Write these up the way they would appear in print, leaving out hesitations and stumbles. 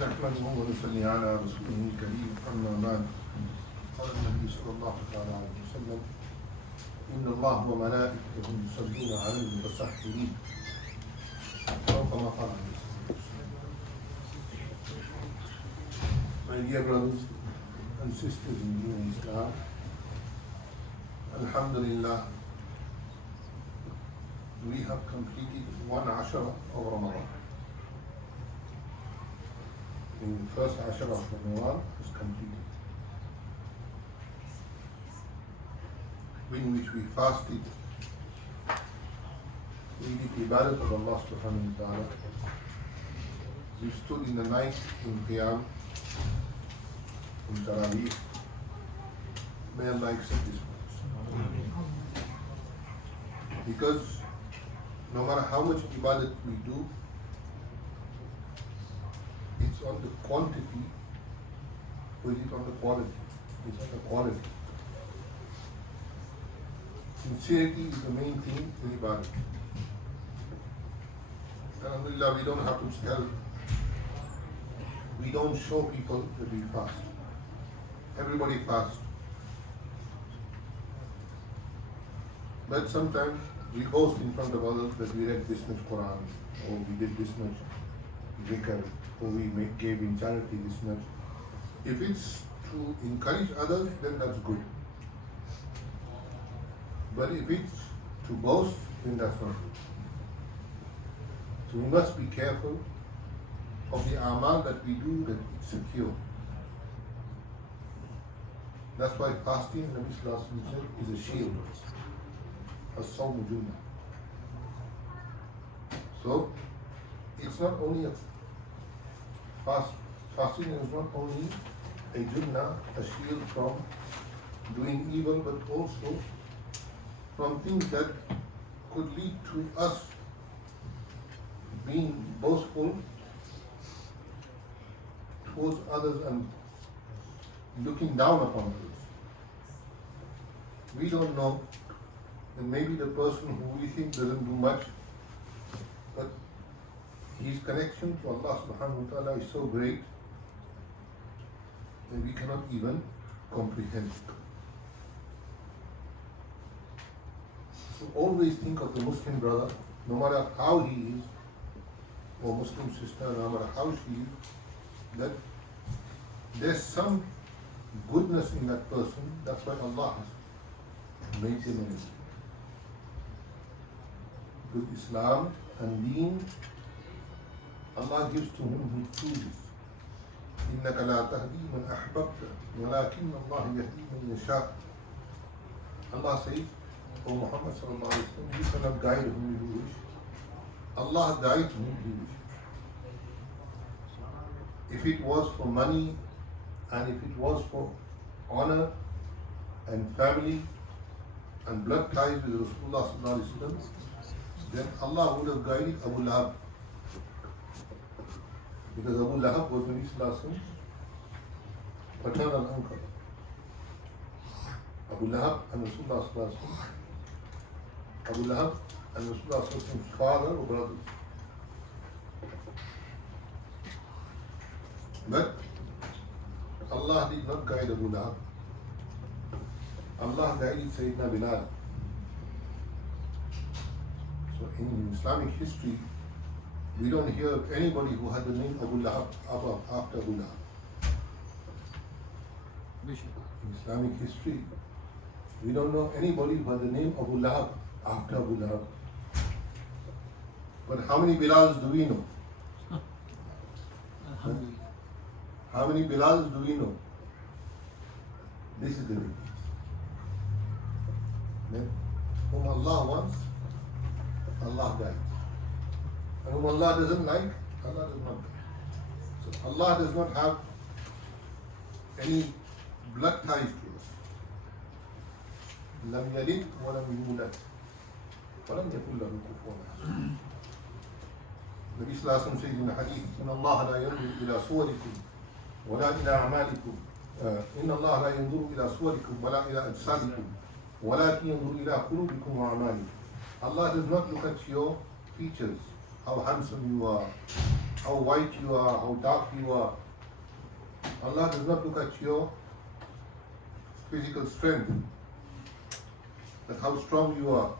نحمده ونصلي على رسوله الكريم أما بعد قال النبي صلى الله عليه وسلم إن الله وملائكته يصلون على المتصحرين أو كما قال عليه الصلاة والسلام. My dear brothers and sisters in Islam, Alhamdulillah, we have completed 1 ashara of Ramadan. The first ashara of Ramadan is completed, in which we fasted, we did ibadat of Allah subhanahu wa ta'ala, we stood in the night in Qiyam, in Taraweeh. May Allah accept this for us. Because no matter how much ibadat we do, it's on the quantity or is it on the quality? It's on the quality. Sincerity is the main thing in ibadat. Alhamdulillah, we don't have to tell, we don't show people that we fast. Everybody fasts. But sometimes we boast in front of others that we read this much Quran, or we did this much zikr, or we gave in charity this much. If it's to encourage others, then that's good. But if it's to boast, then that's not good. So we must be careful of the amal that we do, that it's secure. That's why fasting, Nabi Sallallahu Alaihi Wasallam said, is a shield. As-sawmu junnah. So it's not only a fasting is not only a junnah, a shield from doing evil, but also from things that could lead to us being boastful towards others and looking down upon others. We don't know, and maybe the person who we think doesn't do much, but his connection to Allah subhanahu wa ta'ala is so great that we cannot even comprehend. So always think of the Muslim brother, no matter how he is, or Muslim sister, no matter how she is, that there's some goodness in that person. That's why Allah has made them in it. With Islam and Deen, Allah gives to whom He chooses. إِنَّكَ لَا تَهْدِي مَنْ أَحْبَبْتَ وَلَكِنَّ اللَّهَ يَهْدِي مَنْ يَشَاءُ. Allah says, O Muhammad sallallahu alaihi wasallam, you cannot guide whom you wish. Allah guides whom He wishes. If it was for money, and if it was for honor and family and blood ties with Rasulullah sallallahu alaihi wasallam, then Allah would have guided Abu Lahab. Because Abu Lahab was Nabi sallallahu alaihi wasallam's paternal uncle. Abu Lahab and Rasulullah sallallahu alaihi wasallam. Abu Lahab and Rasulullah sallallahu alaihi wasallam's father or brothers. But Allah did not guide Abu Lahab. Allah guided Sayyidina Bilal. So in Islamic history, we don't hear of anybody who had the name Abu Lahab after Abu Lahab. In Islamic history, we don't know anybody who had the name Abu Lahab after Abu Lahab. But how many Bilals do we know? How many Bilals do we know? This is the difference. Whom Allah wants, Allah guides. And whom Allah doesn't like, Allah does not guide. So Allah does not have any blood ties to us. لم يلد ولم يولد ولم يكن له كفوا أحد. Nabi Sallallahu Alaihi Wasallam says in the hadith, إن الله لا ينظر إلى صوركم ولا إلى أعمالكم إن الله لا ينظر إلى صوركم ولا إلى أجسادكم ولكن ينظر إلى قلوبكم وأعمالكم. Allah does not look at your features, how handsome you are, how white you are, how dark you are. Allah does not look at your physical strength, but how strong you are.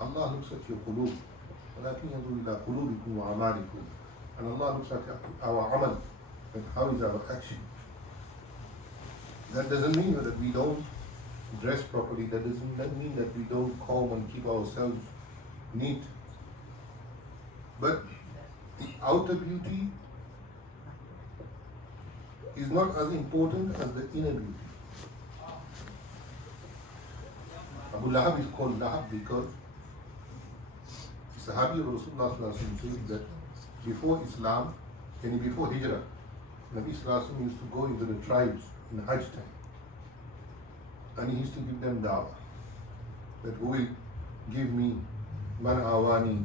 Allah looks at your qulub. وَلَكِنْ يَنْظُرُ إِلَىٰ قُلُوبِكُمْ وَأَعْمَالِكُمْ. And Allah looks at our amal, and how is our action. That doesn't mean that we don't dress properly. That doesn't mean that we don't comb and keep ourselves neat. But the outer beauty is not as important as the inner beauty. Abu Lahab is called Lahab because Sahabi Rasulullah said that before Islam, and before Hijrah, Nabi Sallallahu used to go into the tribes in Hajj time, and he used to give them dawah, that who will give me man awani,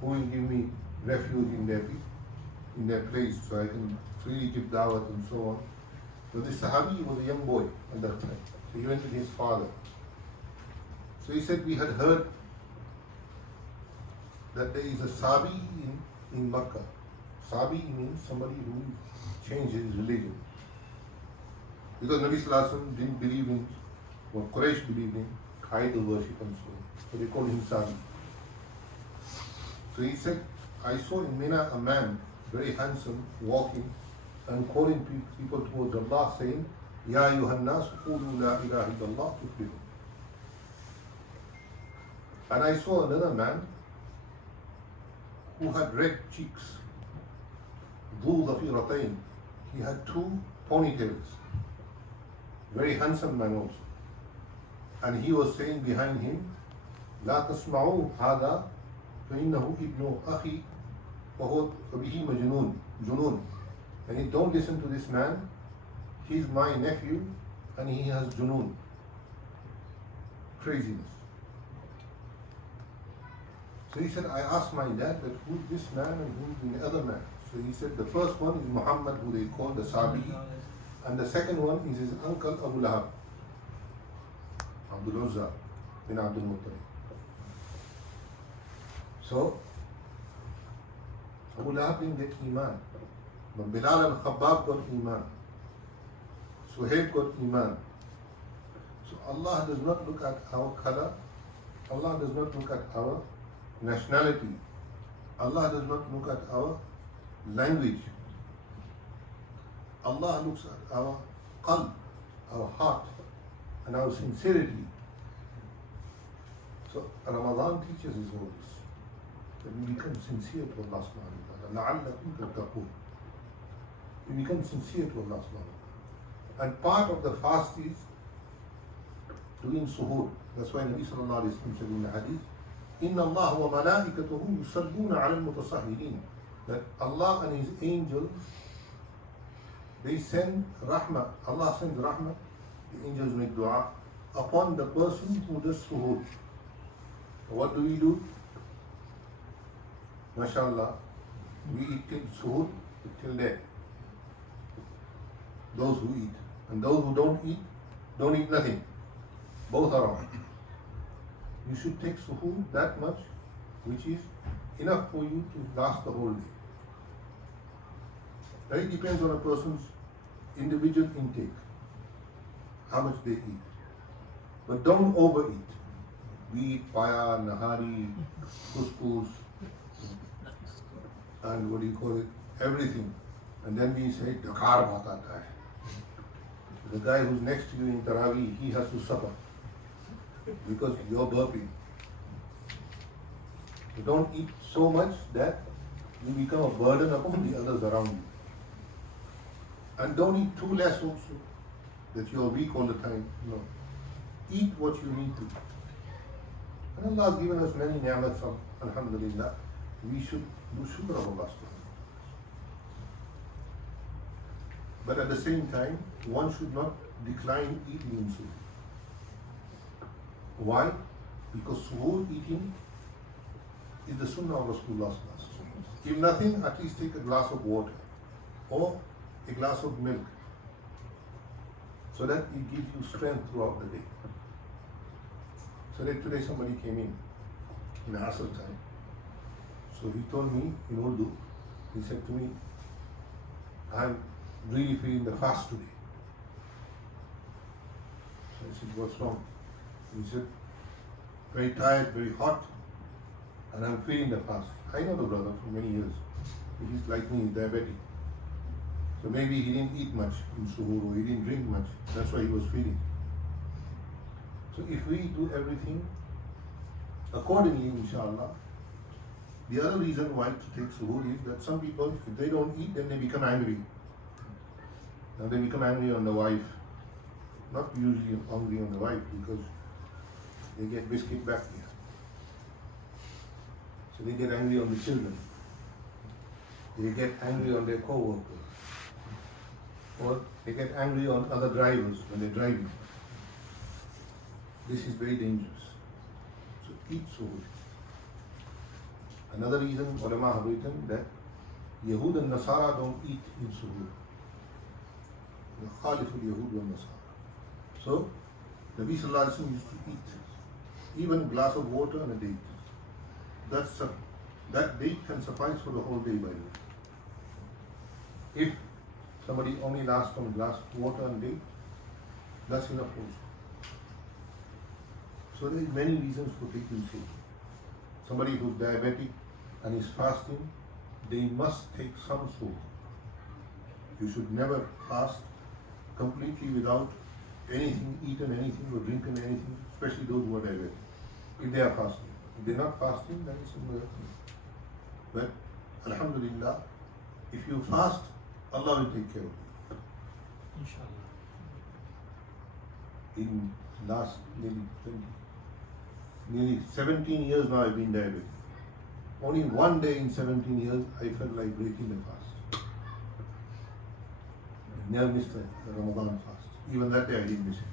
who will give me refuge in their place, so I can freely give dawah and so on. So this Sahabi was a young boy at that time, so he went to his father. So he said, we had heard that there is a Sabi in Makkah. Sabi means somebody who changed his religion. Because Nabi Sallallahu Alaihi Wasallam didn't believe in what Quraysh believed in, idol worship and so on. So they called him Sabi. So he said, I saw in Mina a man, very handsome, walking and calling people towards Allah, saying, Ya ayyuhan nas, qulu la ilaha illallah tuflihu. And I saw another man who had red cheeks, ذو ضفيرتين. He had two ponytails. Very handsome man also. And he was saying behind him, لا تسمعوا هذا فإنه ابن أخي وهو به جنون. And he, don't listen to this man. He's my nephew and he has junun, craziness. So he said, I asked my dad that who's this man and who's the other man. So he said the first one is Mohammad, who they call the Sabi, and the second one is his uncle Abu Lahab, Abdul Uzza bin Abdul Muttalib. So Abu Lahab didn't get Iman, but Bilal and Khabbab got Iman, Suhoor got Iman. So Allah does not look at our color, Allah does not look at our nationality, Allah does not look at our language. Allah looks at our qalb, our heart, and our sincerity. So Ramadan teaches us all this, that we become sincere to Allah subhanahu wa ta'ala. لَعَلَّكُمْ تَتَّقُونَ. We become sincere to Allah subhanahu wa ta'ala. And part of the fast is doing suhoor. That's why Nabi sallallahu alayhi wa sallam said in the hadith, إِنَّ اللَّهَ وَمَلَائِكَتُهُ يُصَلُّونَ عَلَى الْمُتَصَحِّرِينَ. That Allah and His angels, they send rahmah. Allah sends rahmah, the angels make dua upon the person who does suhoor. What do? MashaAllah, we eat till suhoor, till there. Those who eat. And those who don't eat nothing. Both are wrong. You should take suhoor that much, which is enough for you to last the whole day. That it depends on a person's individual intake, how much they eat. But don't overeat. We eat paya, nahari, couscous, and what do you call it, everything. And then we say, Dakar bahut aata hai. The guy who's next to you in Tarawih, he has to suffer because you're burping. You don't eat so much that you become a burden upon the others around you. And don't eat too less also, that you're weak all the time. No. Eat what you need to. And Allah has given us many ni'mats, alhamdulillah. We should do shukr of Allah. But at the same time, one should not decline eating in suhoor. Why? Because suhoor eating is the sunnah of Rasulullah. If nothing, at least take a glass of water or a glass of milk, so that it gives you strength throughout the day. So that today somebody came in Asr time. So he told me in Urdu, he said to me, I'm really feeling the fast today. So I said, what's wrong? He said, very tired, very hot, and I'm feeling the fast. I know the brother for many years. He's like me, he's diabetic. So maybe he didn't eat much in Suhoor, or he didn't drink much. That's why he was feeling. So if we do everything accordingly, inshallah. The other reason why to take Suhoor is that some people, if they don't eat, then they become angry. Now they become angry on the wife. Not usually angry on the wife, because they get biscuit back here. So they get angry on the children. They get angry on their co-workers. Or they get angry on other drivers when they're driving. This is very dangerous. So eat Suhoor. Another reason ulama have written that Yahud and Nasara don't eat in Suhoor. Khaliful Yahud and Nasara. So Nabi Sallallahu Alaihi Wasallam used to eat even a glass of water and a date. That date can suffice for the whole day, by the way. If somebody only lasts on a glass of water and date, that's enough also. So there are many reasons for taking Suhoor. Somebody who's diabetic and is fasting, they must take some Suhoor. You should never fast completely without anything eaten, anything or drinking anything, especially those who are diabetic, if they are fasting. If they're not fasting, then it's another thing. But alhamdulillah, if you fast, Allah will take care of you. Inshallah. In last nearly 17 years now I've been diabetic. Only one day in 17 years I felt like breaking the fast. I never missed a Ramadan fast. Even that day I didn't miss it.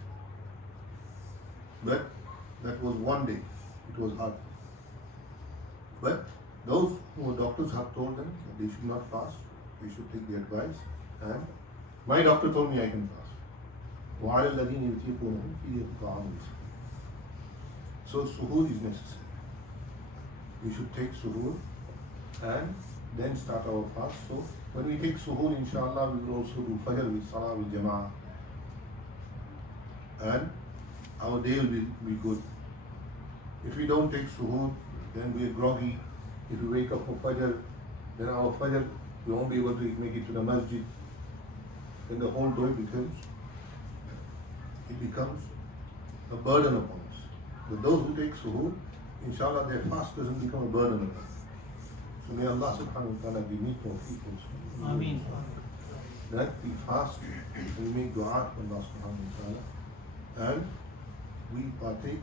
But that was one day. It was hard. But those who doctors have told them that they should not fast, they should take the advice. And my doctor told me I can fast. وَعَلَى الَّذِينَ يُطِيقُونَهُ فِدْيَةٌ طَعَامُ مِسْكِينٍ. So Suhoor is necessary. We should take Suhoor and then start our fast. So when we take Suhoor, inshallah, we will also do Fajr with Salah with Jama'ah. And our day will be good. If we don't take Suhoor, then we are groggy. If we wake up for Fajr, then our Fajr, we won't be able to make it to the Masjid. Then the whole day becomes a burden upon us. But those who take Suhoor, inshallah, their fast doesn't become a burden on them. So may Allah subhanahu wa ta'ala give me tawfiq also. Ameen. That we fast, we make dua to Allah subhanahu wa ta'ala, and we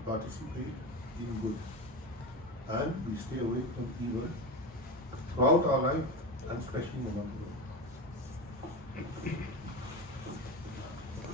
participate in good. And we stay away from evil throughout our life, and especially in the month of Ramadan.